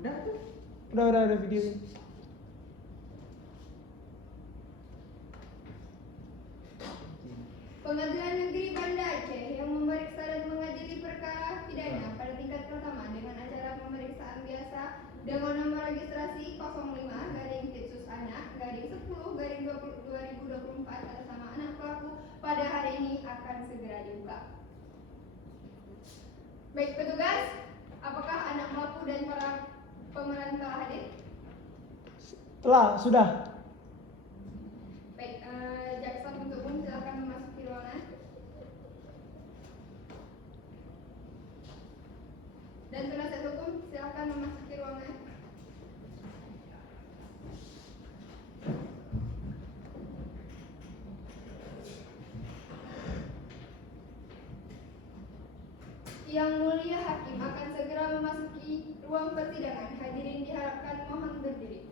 Udah tuh. Udah videoin. Pengadilan Negeri Banda Aceh yang memeriksa dan mengadili perkara pidana pada tingkat pertama dengan acara pemeriksaan biasa dengan nomor registrasi 05-Khusus-Anak-10-10-2024 atas nama anak pelaku pada hari ini akan segera dibuka. Baik petugas, apakah anak pelaku dan para pemeran telah hadir? Sudah. Baik, jaksa penuntut umum silakan memasuki ruangan. Dan penasihat hukum silakan memasuki ruangan. Yang mulia hakim akan segera memasuki ruang persidangan. Hadirin diharapkan mohon berdiri.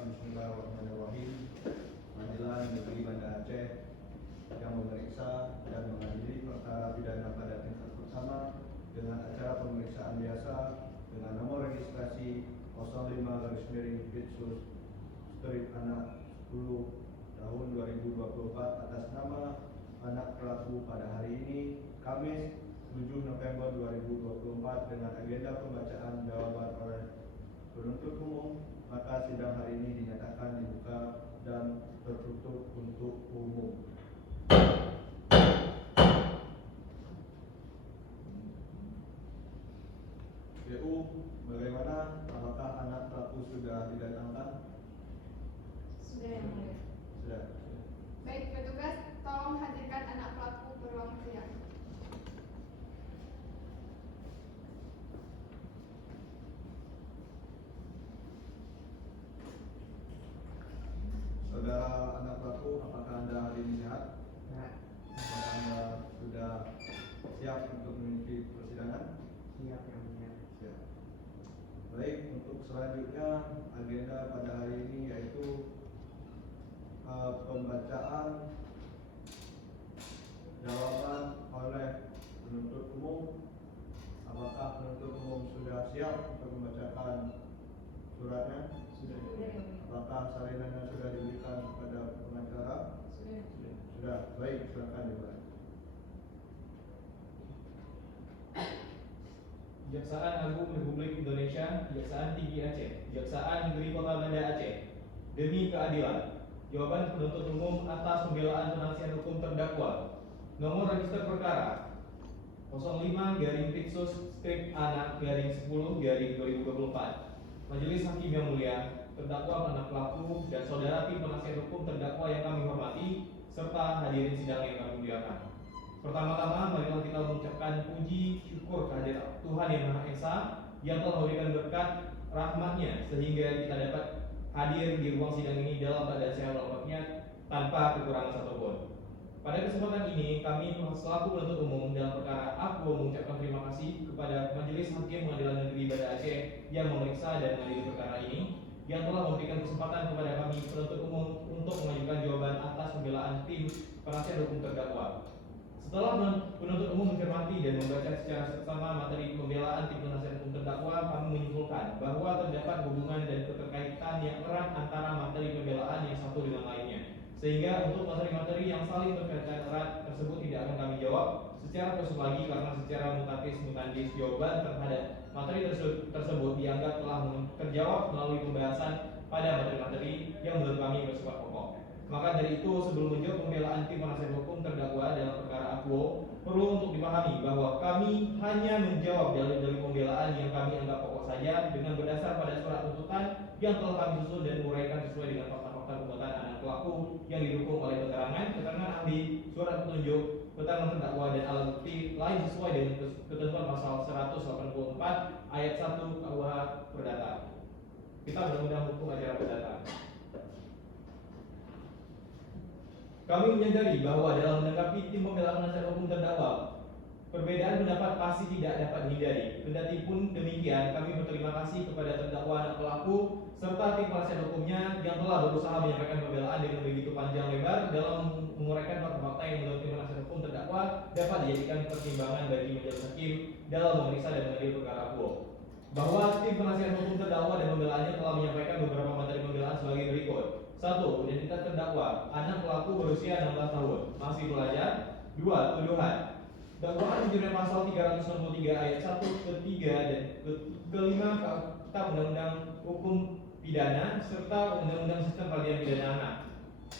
Bismillahirrahmanirrahim. Pengadilan Negeri Banda Aceh yang memeriksa dan mengadili perkara pidana pada tingkat pertama dengan acara pemeriksaan biasa dengan nomor registrasi 05-Anak-10 atas nama anak pelaku pada hari ini Kamis 7 November 2024 dengan agenda pembacaan jawaban oleh penuntut umum. Maka sidang hari ini dinyatakan dibuka dan tertutup untuk umum. PU, bagaimana? Apakah anak pelaku sudah didatangkan? Sudah yang mulia. Sudah. Baik petugas, tolong hadirkan anak pelaku ke ruang sidang. Saudara anak pelaku, apakah Anda hari ini sehat? Sehat. Apakah Anda sudah siap untuk mengikuti persidangan? Siap yang mulia. Siap. Baik, untuk selanjutnya agenda pada hari ini yaitu pembacaan jawaban oleh penuntut umum. Apakah penuntut umum sudah siap untuk membacakan suratnya? Sudah. Apakah salinannya sudah diberikan kepada pengacara? Sudah. Baik, silakan dimulai. Kejaksaan Agung Republik Indonesia, Kejaksaan Tinggi Aceh, Kejaksaan Negeri Kota Banda Aceh. Demi keadilan. Jawaban penuntut umum atas pembelaan penasihat hukum terdakwa. Nomor register perkara 05-Anak-10-2024. Majelis Hakim yang mulia, terdakwa anak pelaku dan saudara tim penasihat hukum terdakwa yang kami hormati serta hadirin sidang yang kami muliakan. Pertama-tama marilah kita mengucapkan puji syukur kehadirat Tuhan Yang Maha Esa yang telah memberikan berkat rahmat-Nya sehingga kita dapat hadir di ruang sidang ini dalam keadaan sehat walafiat tanpa kekurangan satupun. Pada kesempatan ini kami selaku penuntut umum dalam perkara Aquo mengucapkan terima kasih kepada Majelis Hakim Pengadilan Negeri Banda Aceh yang memeriksa dan mengadili perkara ini yang telah memberikan kesempatan kepada kami penuntut umum untuk mengajukan jawaban atas pembelaan tim penasihat hukum terdakwa. Setelah penuntut umum mencermati dan membaca secara seksama materi pembelaan tim penasihat hukum terdakwa, kami menyimpulkan bahwa terdapat hubungan dan keterkaitan yang erat antara materi pembelaan yang satu dengan lainnya. Sehingga untuk materi-materi yang saling berkaitan erat tersebut tidak akan kami jawab secara khusus lagi karena secara mutatis mutandis jawaban terhadap materi tersebut dianggap telah terjawab melalui pembahasan pada materi-materi yang menurut kami bersifat pokok. Maka dari itu sebelum menjawab pembelaan tim penasihat hukum terdakwa dalam perkara Aquo, perlu untuk dipahami bahwa kami hanya menjawab dalil-dalil pembelaan yang kami anggap pokok saja dengan berdasar pada surat tuntutan yang telah kami susun dan uraikan sesuai dengan fakta-fakta pembuatan perbuatan anak pelaku yang didukung oleh keterangan ahli, surat petunjuk, keterangan terdakwa dan alat bukti lain sesuai dengan ketentuan pasal 184 ayat 1 KUH Perdata. Kita Undang-Undang Hukum Acara Perdata. Kami menyadari bahwa dalam menanggapi tim pembela penasihat hukum terdakwa, perbedaan pendapat pasti tidak dapat dihindari. Kendati pun demikian, kami berterima kasih kepada terdakwa anak pelaku serta tim penasihat hukumnya yang telah berusaha menyampaikan pembelaan dengan begitu panjang lebar dalam menguraikan fakta-fakta yang menurut tim penasihat hukum terdakwa dapat dijadikan pertimbangan bagi majelis hakim dalam memeriksa dan mengadili perkara akuo. Bahwa tim penasihat hukum terdakwa dan pembelaannya telah menyampaikan beberapa materi pembelaan sebagai berikut. 1. Identitas terdakwa, anak pelaku berusia 16 tahun, masih belajar. 2. Tuduhan. Dakwaan menyebutkan pasal 363 ayat 1 ke-3 dan ke-5 Kitab Undang-Undang Hukum Pidana serta Undang-Undang Sistem Peradilan Pidana Anak.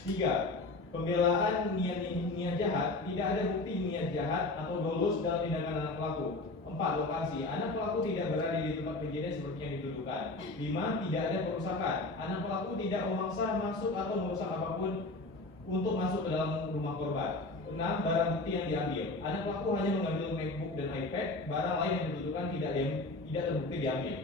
3. Pembelaan niat jahat, tidak ada bukti niat jahat atau dolus dalam tindakan anak pelaku. 4. Lokasi, anak pelaku tidak berada di tempat kejadian seperti yang dituduhkan. 5. Tidak ada perusakan, anak pelaku tidak memaksa masuk atau merusak apapun untuk masuk ke dalam rumah korban. 6. Barang bukti yang diambil, anak pelaku hanya mengambil MacBook dan iPad, barang lain yang dituduhkan tidak terbukti diambil.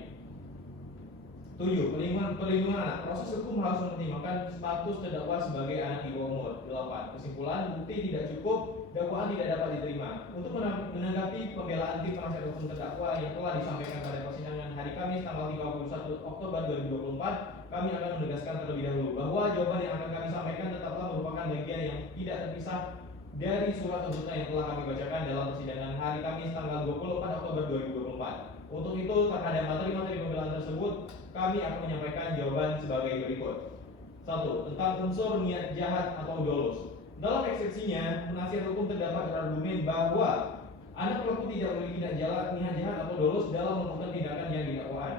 7. Perlindungan anak, proses hukum harus mempertimbangkan status terdakwa sebagai anak di bawah umur. 8. Kesimpulan, bukti tidak cukup, dakwaan tidak dapat diterima. Untuk menanggapi pembelaan tim penasihat hukum terdakwa yang telah disampaikan pada persidangan hari Kamis tanggal 31 Oktober 2024, kami akan menegaskan terlebih dahulu bahwa jawaban yang akan kami sampaikan tetaplah merupakan bagian yang tidak terpisah dari surat tuntutan yang telah kami bacakan dalam persidangan hari Kamis tanggal 24 Oktober 2024. Untuk itu, terhadap materi-materi pembelaan tersebut, kami akan menyampaikan jawaban sebagai berikut. 1. Tentang unsur niat jahat atau dolus. Dalam eksepsinya, penasihat hukum terdapat berargumen bahwa anak pelaku tidak memiliki niat jahat atau dolus dalam melakukan tindakan yang didakwaan.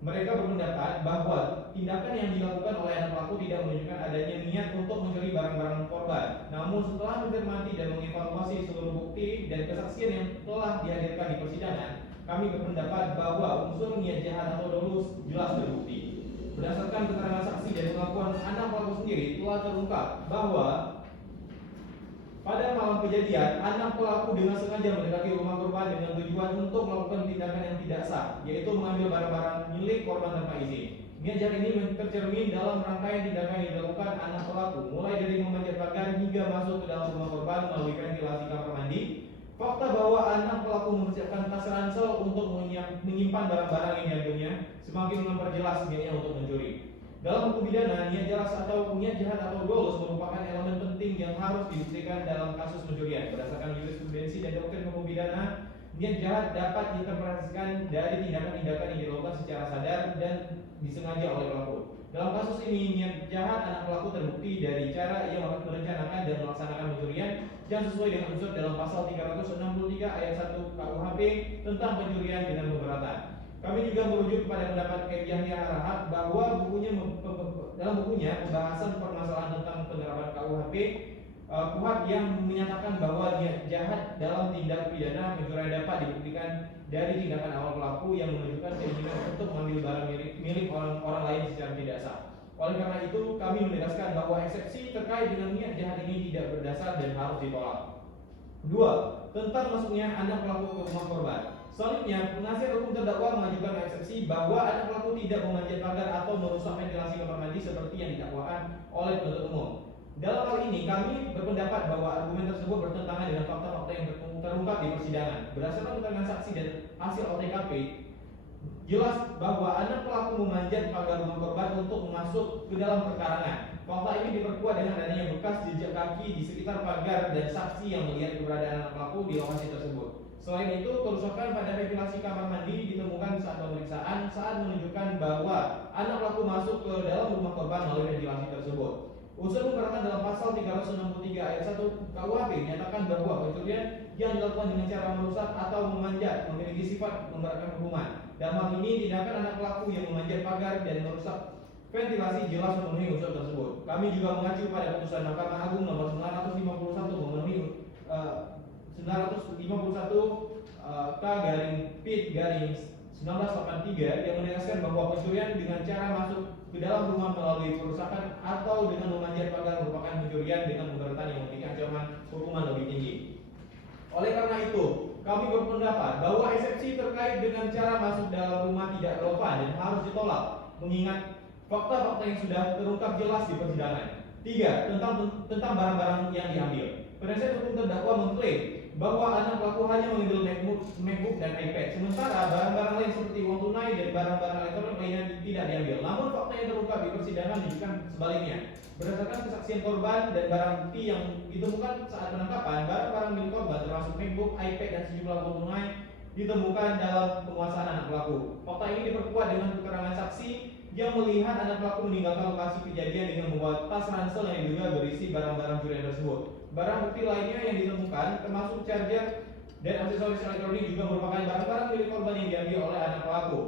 Mereka berpendapat bahwa tindakan yang dilakukan oleh anak pelaku tidak menunjukkan adanya niat untuk mencuri barang-barang korban. Namun setelah mencermati dan mengevaluasi seluruh bukti dan kesaksian yang telah dihadirkan di persidangan, kami berpendapat bahwa unsur niat jahat atau dolus jelas terbukti. Berdasarkan keterangan saksi dan pengakuan anak pelaku sendiri telah terungkap bahwa pada malam kejadian, anak pelaku dengan sengaja mendekati rumah korban dengan tujuan untuk melakukan tindakan yang tidak sah, yaitu mengambil barang-barang milik korban tanpa izin. Niat jahat ini tercermin dalam rangkaian tindakan yang dilakukan anak pelaku, mulai dari memanjat pagar hingga masuk ke dalam rumah korban melalui ventilasi kamar mandi. Fakta bahwa anak pelaku mempersiapkan tas ransel untuk menyimpan barang-barang yang diambilnya semakin memperjelas niatnya untuk mencuri. Dalam hukum pidana, niat jahat atau dolus merupakan elemen penting yang harus dibuktikan dalam kasus pencurian. Berdasarkan jurisprudensi dan doktrin hukum pidana, niat jahat dapat diinterpretasikan dari tindakan-tindakan yang dilakukan secara sadar dan disengaja oleh pelaku. Dalam kasus ini, niat jahat anak pelaku terbukti dari cara ia merencanakan dan melaksanakan pencurian yang sesuai dengan unsur dalam pasal 363 ayat 1 KUHP tentang pencurian dengan pemberatan. Kami juga merujuk kepada pendapat K. Yahya Harahap bahwa dalam bukunya pembahasan permasalahan tentang penerapan KUHP kuat yang menyatakan bahwa niat jahat dalam tindak pidana pencurian dapat dibuktikan dari tindakan awal pelaku yang menunjukkan keinginan untuk mengambil barang milik orang lain secara tidak sah. Oleh karena itu, kami menegaskan bahwa eksepsi terkait dengan niat jahat ini tidak berdasar dan harus ditolak. 2. Tentang masuknya anak pelaku ke rumah korban. Selanjutnya, penasihat hukum terdakwa mengajukan eksepsi bahwa anak pelaku tidak memanjat pagar atau merusak ventilasi kamar mandi seperti yang didakwaan oleh penuntut umum. Dalam hal ini, kami berpendapat bahwa argumen tersebut bertentangan dengan fakta-fakta yang terungkap di persidangan. Berdasarkan keterangan saksi dan hasil OTKP, jelas bahwa anak pelaku memanjat pagar rumah korban untuk masuk ke dalam perkarangan. Fakta ini diperkuat dengan adanya bekas jejak kaki di sekitar pagar dan saksi yang melihat keberadaan anak pelaku di lokasi tersebut. Selain itu, kerusakan pada ventilasi kamar mandi ditemukan saat pemeriksaan saat menunjukkan bahwa anak pelaku masuk ke dalam rumah korban melalui ventilasi tersebut. Unsur pemberatan dalam pasal 363 ayat 1 KUHP menyatakan bahwa pencurian yang dilakukan dengan cara merusak atau memanjat memiliki sifat memberatkan hukuman. Dalam hal ini, tindakan anak pelaku yang memanjat pagar dan merusak ventilasi jelas memenuhi unsur tersebut. Kami juga mengacu pada putusan Mahkamah Agung nomor 951 memenuhi 951 K/Pid/1983 yang menegaskan bahwa pencurian dengan cara masuk ke dalam rumah melalui perusakan atau dengan memanjat pagar merupakan pencurian dengan pemberatan yang memiliki ancaman hukuman lebih tinggi. Oleh karena itu, kami berpendapat bahwa eksepsi terkait dengan cara masuk dalam rumah tidak relevan dan harus ditolak, mengingat fakta-fakta yang sudah terungkap jelas di persidangan. 3. Tentang barang-barang yang diambil. Penasihat hukum terdakwa mengklaim bahwa anak pelaku hanya mengambil MacBook dan iPad, sementara barang-barang lain seperti uang tunai dan barang-barang elektronik lainnya tidak diambil. Namun fakta yang terungkap di persidangan menunjukkan sebaliknya. Berdasarkan kesaksian korban dan barang bukti yang ditemukan saat penangkapan, barang-barang milik korban termasuk MacBook, iPad, dan sejumlah uang tunai ditemukan dalam penguasaan anak pelaku. Fakta ini diperkuat dengan keterangan saksi yang melihat anak pelaku meninggalkan lokasi kejadian dengan membawa tas ransel yang diduga berisi barang-barang curian tersebut. Barang bukti lainnya yang ditemukan termasuk charger dan aksesoris elektronik juga merupakan barang-barang milik korban yang diambil oleh anak pelaku.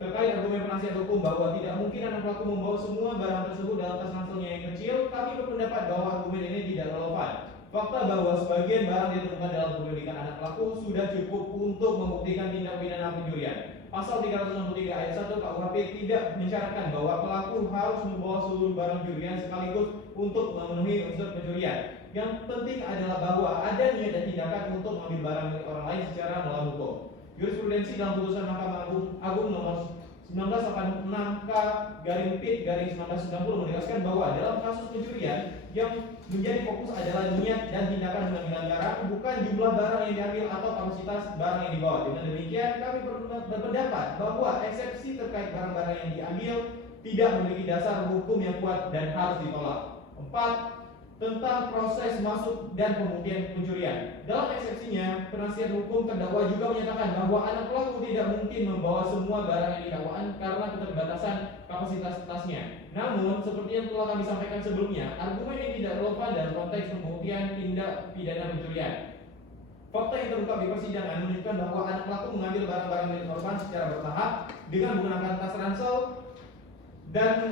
Terkait argumen penasihat hukum bahwa tidak mungkin anak pelaku membawa semua barang tersebut dalam tas ranselnya yang kecil, kami berpendapat bahwa argumen ini tidak relevan. Fakta bahwa sebagian barang ditemukan dalam kepemilikan anak pelaku sudah cukup untuk membuktikan tindak pidana pencurian. Pasal 363 ayat 1 KUHP tidak mensyaratkan bahwa pelaku harus membawa seluruh barang curian sekaligus untuk memenuhi unsur pencurian. Yang penting adalah bahwa ada niat dan tindakan untuk mengambil barang milik orang lain secara melawan hukum. Jurisprudensi dalam putusan Mahkamah Agung nomor 1986K/PIT/1990 menegaskan bahwa dalam kasus pencurian yang menjadi fokus adalah niat dan tindakan pengambilan barang, bukan jumlah barang yang diambil atau kapasitas barang yang dibawa. Dengan demikian, kami berpendapat bahwa eksepsi terkait barang-barang yang diambil tidak memiliki dasar hukum yang kuat dan harus ditolak. 4. Tentang proses masuk dan pembuktian pencurian. Dalam eksepsinya, penasihat hukum terdakwa juga menyatakan bahwa anak pelaku tidak mungkin membawa semua barang yang didakwaan karena keterbatasan kapasitas tasnya. Namun, seperti yang telah kami sampaikan sebelumnya, argumen ini tidak relevan dalam konteks pembuktian tindak pidana pencurian. Fakta yang terungkap di persidangan menunjukkan bahwa anak pelaku mengambil barang-barang milik korban secara bertahap dengan menggunakan tas ransel dan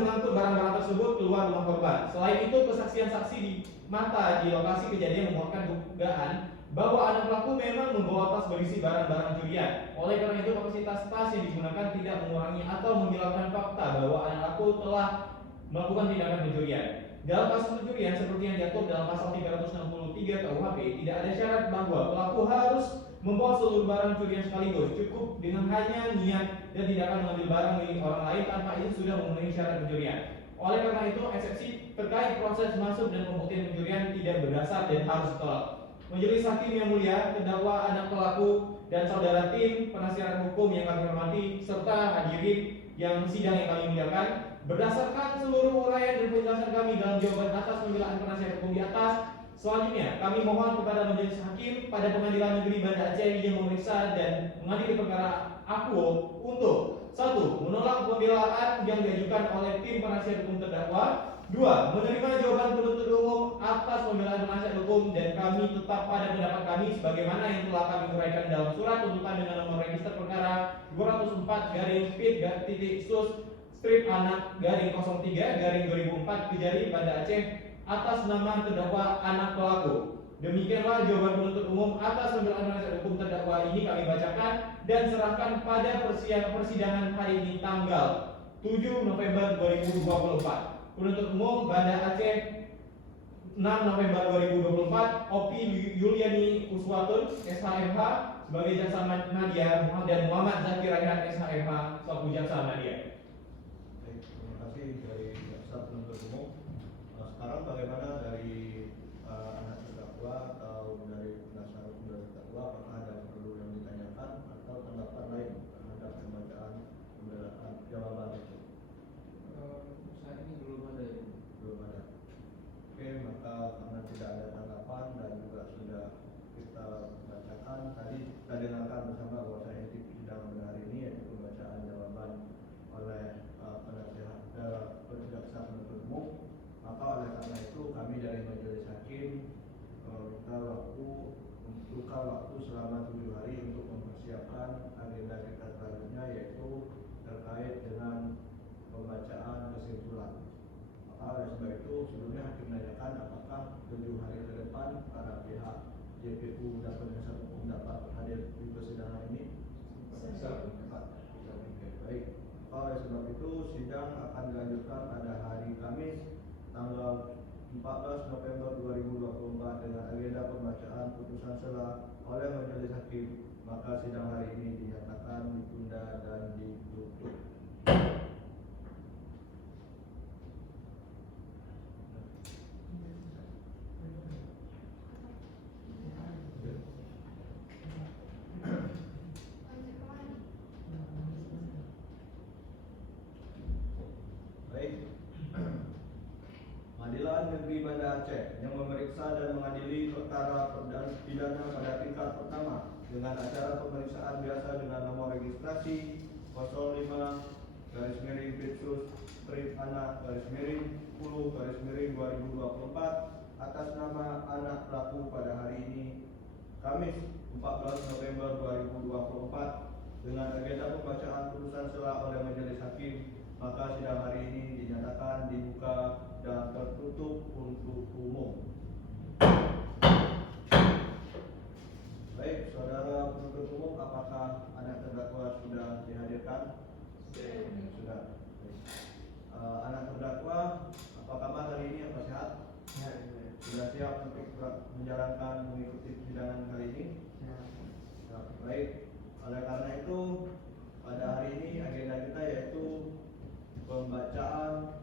mengangkut barang-barang tersebut keluar rumah korban. Selain itu, kesaksian saksi di mata di lokasi kejadian menguatkan dugaan bahwa anak pelaku memang membawa tas berisi barang-barang curian. Oleh karena itu, kapasitas tas yang digunakan tidak mengurangi atau menghilangkan fakta bahwa anak pelaku telah melakukan tindakan pencurian. Dalam kasus pencurian seperti yang diatur dalam pasal 363 KUHP, tidak ada syarat bahwa pelaku harus membawa seluruh barang curian sekaligus. Cukup dengan hanya niat dan tindakan mengambil barang milik orang lain tanpa itu sudah memenuhi syarat pencurian. Oleh karena itu, eksepsi terkait proses masuk dan pembuktian pencurian tidak berdasar dan harus ditolak. Majelis Hakim yang mulia, terdakwa, anak pelaku, dan saudara tim penasihat hukum yang kami hormati serta hadirin yang sidang yang kami muliakan, berdasarkan seluruh uraian dan penjelasan kami dalam jawaban atas pembelaan penasihat hukum di atas, selanjutnya kami mohon kepada majelis hakim pada Pengadilan Negeri Banda Aceh yang memeriksa dan mengadili perkara akuo untuk 1. Menolak pembelaan yang diajukan oleh tim penasihat hukum terdakwa. 2. Menerima jawaban penuntut umum atas pembelaan penasihat hukum dan kami tetap pada pendapat kami sebagaimana yang telah kami uraikan dalam surat tuntutan dengan nomor register perkara 204-PIT-Anak-03-2004 Kejari Banda Aceh atas nama terdakwa anak pelaku. Demikianlah jawaban penuntut umum atas pembelaan penasihat hukum terdakwa ini kami bacakan dan serahkan pada persidangan hari ini tanggal 7 November 2024. Penuntut umum Banda Aceh 6 November 2024, Opi Yuliani Uswatun SHMH sebagai jaksa Nadia dan Muhammad Zakir Raihan SHMH selaku jaksa Nadia. Baik, terima kasih dari jaksa penuntut umum. Sekarang bagaimana dari anak terdakwa atau dari penasihat hukum dari terdakwa, apakah ada perlu yang ditanyakan atau pendapat lain terhadap pembacaan pembelaan jawaban itu? Saat ini belum ada ya. Belum ada. Oke, maka karena tidak ada tanggapan dan juga sudah kita bacakan tadi, kita dengarkan bersama bahwasanya di sidang pada hari ini yaitu pembacaan jawaban oleh penasihat jaksa penuntut umum. Maka oleh karena itu kami dari majelis hakim minta waktu selama 7 hari untuk mempersiapkan agenda kita selanjutnya, yaitu terkait dengan pembacaan kesimpulan. Maka oleh sebab itu sebelumnya hakim menanyakan apakah 7 hari ke depan para pihak JPU dan penasihat hukum dapat hadir di persidangan ini. Baik. Maka Oleh sebab itu, sidang akan dilanjutkan pada hari Kamis tanggal 14 November 2024 dengan agenda pembacaan putusan sela oleh majelis hakim. Maka sidang hari ini dinyatakan ditunda dan ditutup. Baik. Pengadilan Negeri Banda Aceh yang memeriksa dan mengadili perkara pidana pada tingkat pertama dengan acara pemeriksaan biasa dengan nomor registrasi 05 garis miring Pitsus strip anak garis miring 10 garis miring 2024 atas nama anak pelaku pada hari ini Kamis 14 November 2024 dengan agenda pembacaan putusan sela oleh majelis hakim. Maka sidang hari ini dinyatakan dibuka dan tertutup untuk umum. Baik, saudara penuntut umum, apakah anak terdakwa sudah dihadirkan? Sudah. Anak terdakwa, apa kabar hari ini? Apa sehat? Sudah siap untuk menjalankan mengikuti persidangan kali ini? Ya. Baik. Oleh karena itu, pada hari ini agenda kita yaitu pembacaan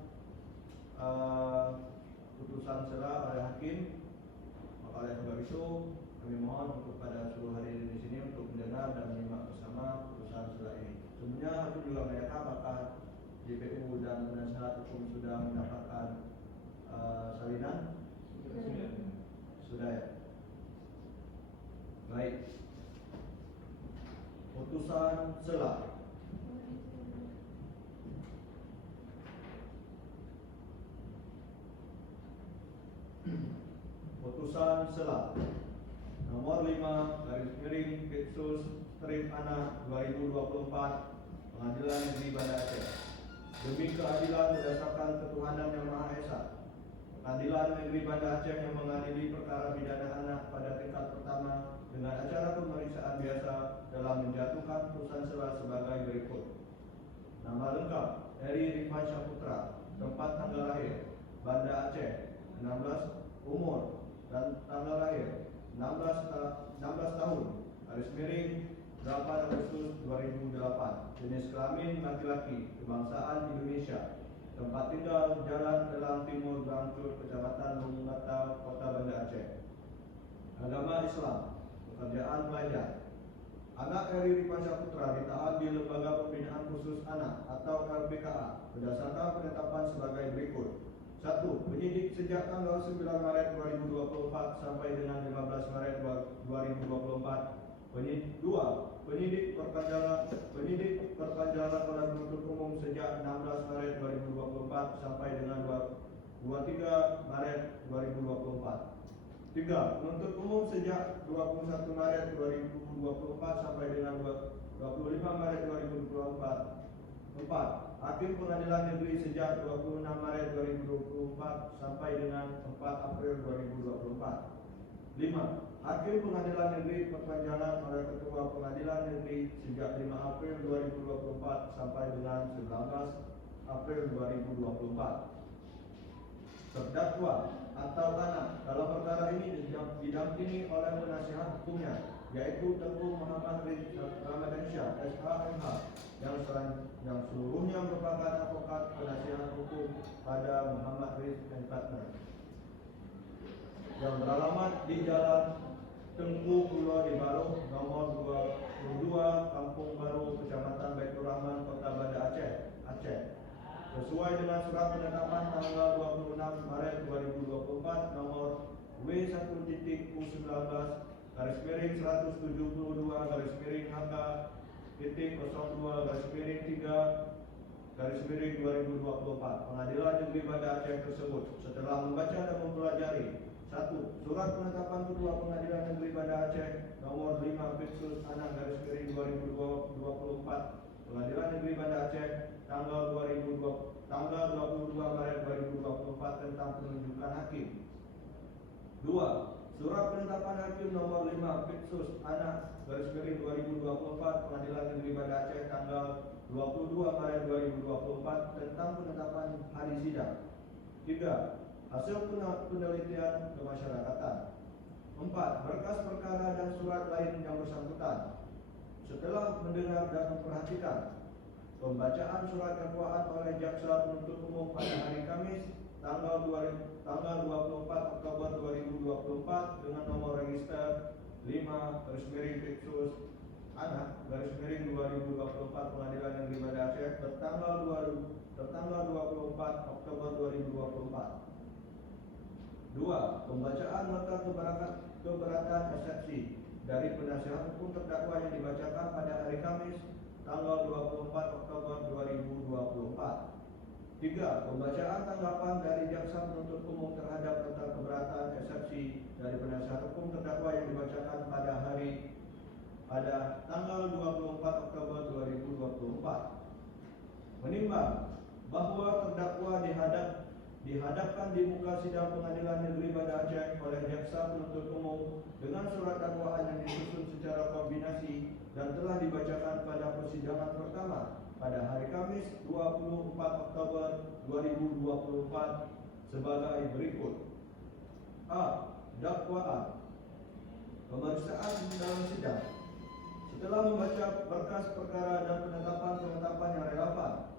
putusan sela oleh hakim. Maka oleh sebab itu kami mohon untuk pada seluruh hadirin di sini untuk mendengar dan menyimak bersama putusan sela ini. Sebelumnya hakim juga menanyakan apakah JPU dan penasihat hukum sudah mendapatkan salinan? Sudah ya. Baik. Putusan sela. Putusan sela nomor 5 garis miring Pitsus strip anak 2024 Pengadilan Negeri Banda Aceh. Demi keadilan berdasarkan ketuhanan yang Maha Esa, Pengadilan Negeri Banda Aceh yang mengadili perkara pidana anak pada tingkat pertama dengan acara pemeriksaan biasa telah menjatuhkan putusan sela sebagai berikut. Nama lengkap Eri Rifan Syaputra, tempat tanggal lahir Banda Aceh 16, umur dan tanggal lahir 16 tahun, garis miring 8 Agustus 2008, jenis kelamin laki-laki, kebangsaan Indonesia, tempat tinggal Jalan Elang Timur Bangcut, Kecamatan Lumata, Kota Banda Aceh, agama Islam, pekerjaan pelajar. Anak Eri Rifan Syaputra ditahan di Lembaga Pembinaan Khusus Anak atau LPKA berdasarkan penetapan sebagai berikut. 1. Penyidik sejak tanggal 9 Maret 2024 sampai dengan 15 Maret 2024. 2. Penyidik perpanjangan oleh penuntut umum sejak 16 Maret 2024 sampai dengan 23 Maret 2024. 3. Penuntut umum sejak 21 Maret 2024 sampai dengan 25 Maret 2024. 4. Hakim Pengadilan Negeri sejak 26 Maret 2024 sampai dengan 4 April 2024. 5. Hakim Pengadilan Negeri perpanjangan oleh Ketua Pengadilan Negeri sejak 5 April 2024 sampai dengan 19 April 2024. Terdakwa atau anak dalam perkara ini didampingi oleh penasihat hukumnya, yaitu Tengku Muhammad Ramadansyah, SHMH, yang seluruhnya merupakan advokat penasihat hukum pada Muhammad Riz and Partner, yang beralamat di Jalan Tengku Pulau di Baru, nomor 22, Kampung Baru, Kecamatan Baitur Rahman, Kota Banda Aceh, sesuai dengan surat penetapan tanggal 26 Maret 2024 nomor W1.U19 garis miring 172 garis miring HK titik 02 garis miring 3 garis miring 2024 Pengadilan Negeri Banda Aceh tersebut setelah membaca dan mempelajari 1. Surat penetapan Ketua Pengadilan Negeri Banda Aceh nomor 5 Pitsus anak garis miring 2024 Pengadilan Negeri Banda Aceh tanggal 22 Maret 2024 tentang penunjukan hakim. 2. Surat penetapan hakim nomor 5 Pitsus anak garis miring 2024 Pengadilan Negeri Banda Aceh tanggal 22 Maret 2024 tentang penetapan hari sidang. 3. Hasil penelitian kemasyarakatan. 4. Berkas perkara dan surat lain yang bersangkutan. Setelah mendengar dan memperhatikan pembacaan surat dakwaan oleh jaksa penuntut umum pada hari Kamis tanggal 24 Oktober 2024 dengan nomor register 5/Fixus-Anak/2024 Pengadilan Negeri Banda Aceh tertanggal 24 Oktober 2024. 2. Pembacaan nota keberatan eksepsi dari penasihat hukum terdakwa yang dibacakan pada hari Kamis tanggal 24 Oktober 2024. 3. Pembacaan tanggapan dari jaksa penuntut umum terhadap nota keberatan eksepsi dari penasihat hukum terdakwa yang dibacakan pada tanggal 24 Oktober 2024. Menimbang bahwa terdakwa dihadapkan di muka sidang Pengadilan Negeri Banda Aceh oleh jaksa penuntut umum dengan surat dakwaan yang disusun secara kombinasi dan telah dibacakan pada persidangan pertama pada hari Kamis 24 Oktober 2024 sebagai berikut. A. Dakwaan. Pemeriksaan dalam sidang. Setelah membaca berkas perkara dan penetapan yang relevan,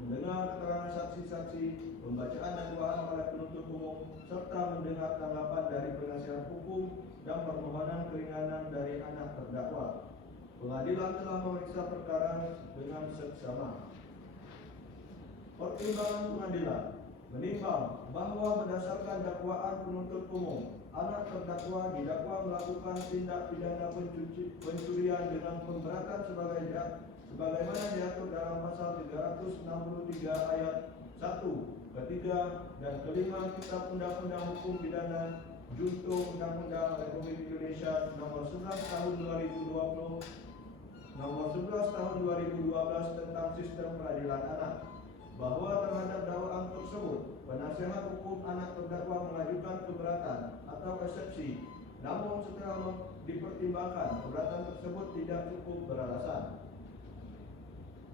mendengar keterangan saksi-saksi, pembacaan dakwaan oleh penuntut umum, serta mendengar tanggapan dari penasihat hukum dan permohonan keringanan dari anak terdakwa, pengadilan telah memeriksa perkara dengan seksama. Pertimbangan pengadilan menimbang bahwa berdasarkan dakwaan penuntut umum, anak terdakwa didakwa melakukan tindak pidana pencurian dengan pemberatan sebagaimana diatur dalam pasal 363 ayat 1, ketiga, dan kelima Kitab Undang-Undang Hukum Pidana Junto Undang-Undang Republik Indonesia Nomor 11 Tahun 2020, Nomor 11 Tahun 2012 tentang Sistem Peradilan Anak, bahwa terhadap dakwaan tersebut penasihat hukum anak terdakwa mengajukan keberatan atau eksepsi, namun setelah dipertimbangkan keberatan tersebut tidak cukup beralasan.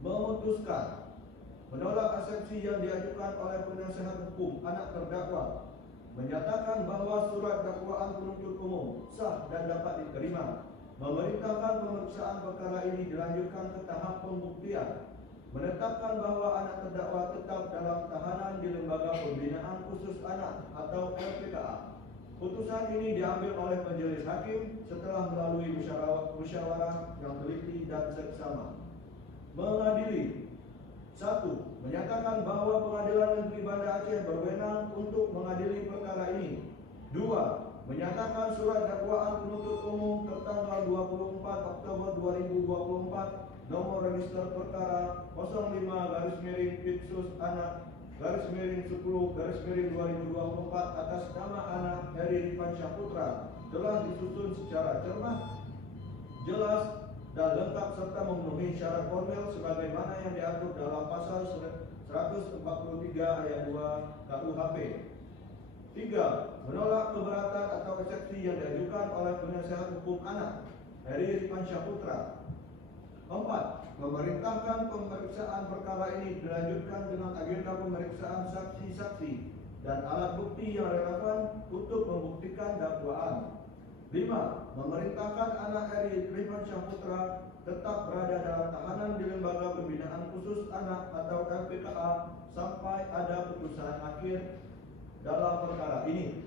Memutuskan menolak eksepsi yang diajukan oleh penasihat hukum anak terdakwa, menyatakan bahwa surat dakwaan penuntut umum sah dan dapat diterima, memerintahkan pemeriksaan perkara ini dilanjutkan ke tahap pembuktian, menetapkan bahwa anak terdakwa tetap dalam tahanan di Lembaga Pembinaan Khusus Anak atau LPKA. Putusan ini diambil oleh majelis hakim setelah melalui musyawarah yang teliti dan seksama. Mengadili. 1. Menyatakan bahwa Pengadilan Negeri Banda Aceh berwenang untuk mengadili perkara ini. 2. Menyatakan surat dakwaan penuntut umum tertanggal 24 Oktober 2024 nomor register perkara 05/Fixus-Anak/10/2024 atas nama anak Heri Rifan Syahputra telah disusun secara cermat, jelas, dan lengkap serta memenuhi syarat formil sebagaimana yang diatur dalam pasal 143 ayat 2 KUHP. 3. Menolak keberatan atau eksepsi yang diajukan oleh penasihat hukum anak Heri Rifan Syahputra. 4. Memerintahkan pemeriksaan perkara ini dilanjutkan dengan agenda pemeriksaan saksi-saksi dan alat bukti yang relevan untuk membuktikan dakwaan. 5. Memerintahkan anak Heri Rifan Syahputra tetap berada dalam tahanan di Lembaga Pembinaan Khusus Anak atau LPKA sampai ada putusan akhir dalam perkara ini.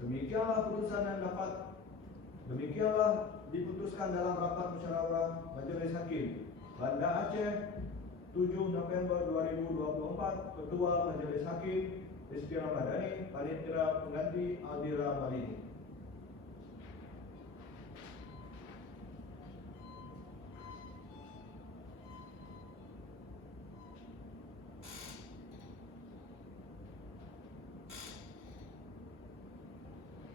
Demikianlah diputuskan dalam rapat musyawarah Majelis Hakim Banda Aceh 7 November 2024. Ketua Majelis Hakim Rizky Ramadhani, Panitera Pengganti Aldira Malini.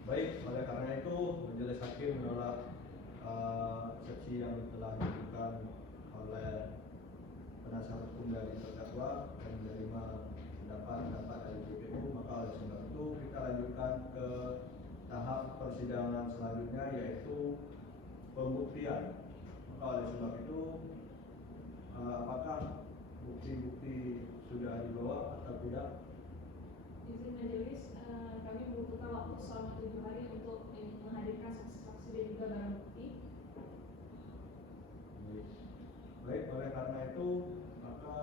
Baik, oleh karena itu Majelis Hakim menolak eksepsi yang telah diajukan oleh penasihat hukum dari terdakwa dan menerima pendapat dari PPU. Maka oleh sebab itu kita lanjutkan ke tahap persidangan selanjutnya, yaitu pembuktian. Maka oleh sebab itu Apakah bukti-bukti sudah dibawa atau tidak? Izin majelis, kami membutuhkan waktu selama 7 hari untuk menghadirkan saksi-saksi dan juga barang bukti. Baik, oleh karena itu maka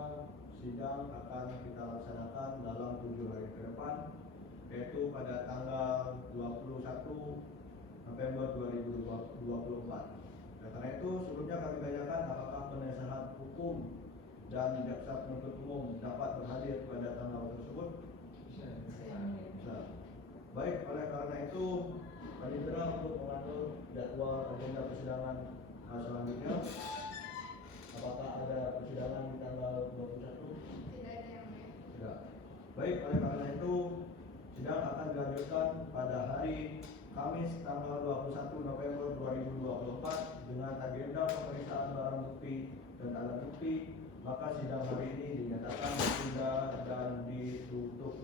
sidang akan kita laksanakan dalam 7 hari ke depan, yaitu pada tanggal 21 November 2024. Karena itu sebelumnya kami tanyakan apakah penasehat hukum dan jaksa penuntut umum dapat berhadir pada tanggal tersebut. Bisa. Baik, oleh karena itu Panitera untuk mengatur jadwal agenda persidangan selanjutnya. Apakah ada persidangan di tanggal 21? Tidak ada yang mulia. Tidak. Baik, oleh karena itu sidang akan dilanjutkan pada hari Kamis tanggal 21 November 2024 dengan agenda pemeriksaan barang bukti dan alat bukti. Maka sidang hari ini dinyatakan ditunda dan ditutup.